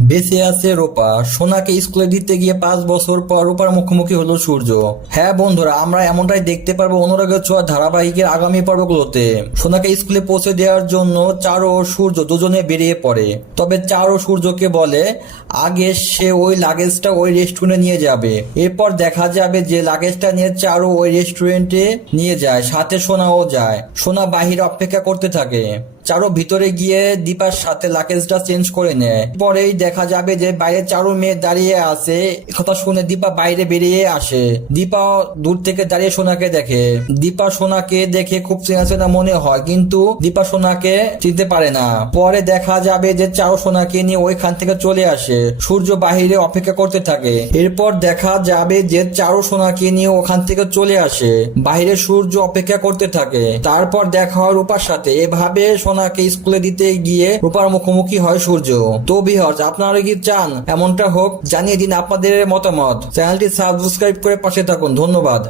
বেঁচে আছে রূপা। সোনাকে স্কুলে দিতে গিয়ে 5 বছর পর রূপার মুখোমুখি হলো সূর্য। হ্যাঁ বন্ধুরা, আমরা এমনটাই দেখতে পারবো অনুরাগের ছোঁয়া ধারাবাহিকের আগামী পর্বগুলোতে। সোনাকে স্কুলে পৌঁছে দেওয়ার জন্য চারু ও সূর্য দুজনে বেরিয়ে পড়ে। তবে চারু সূর্যকে বলে আগে সে ওই লাগেজটা ওই রেস্টুরেন্টে নিয়ে যাবে। এরপর দেখা যাবে যে লাগেজটা নিয়ে চারু ওই রেস্টুরেন্টে নিয়ে যায়, সাথে সোনাও যায়। সোনা বাহিরে অপেক্ষা করতে থাকে। চারু ভিতরে গিয়ে দীপার সাথে লাগেজটা চেঞ্জ করে নেয়। পরেই দেখা যাবে যে বাইরে চারু মেয়ে দাঁড়িয়ে আছে। কথা শুনে দীপা বাইরে বেরিয়ে আসে। দীপা দূর থেকে দাঁড়িয়ে সোনাকে দেখে। দীপা সোনাকে দেখে খুব চেনা চেনা মনে হয়, কিন্তু দীপা সোনাকে চিনতে পারে না। পরে দেখা যাবে যে চারু সোনাকে নিয়ে ওইখান থেকে চলে আসে। সূর্য বাহিরে অপেক্ষা করতে থাকে। এরপর দেখা যাবে যে চারু সোনাকে নিয়ে ওখান থেকে চলে আসে। বাইরে সূর্য অপেক্ষা করতে থাকে। তারপর দেখা হয় রূপার সাথে। এভাবে সোনাকে স্কুলে দিতে গিয়ে রূপার মুখোমুখি হয় সূর্য। তো ভিউয়ার্স, আপনারা কি চান এমনটা হোক? জানিয়ে দিন আপনাদের মতামত। চ্যানেলটি সাবস্ক্রাইব করে পাশে থাকুন। ধন্যবাদ।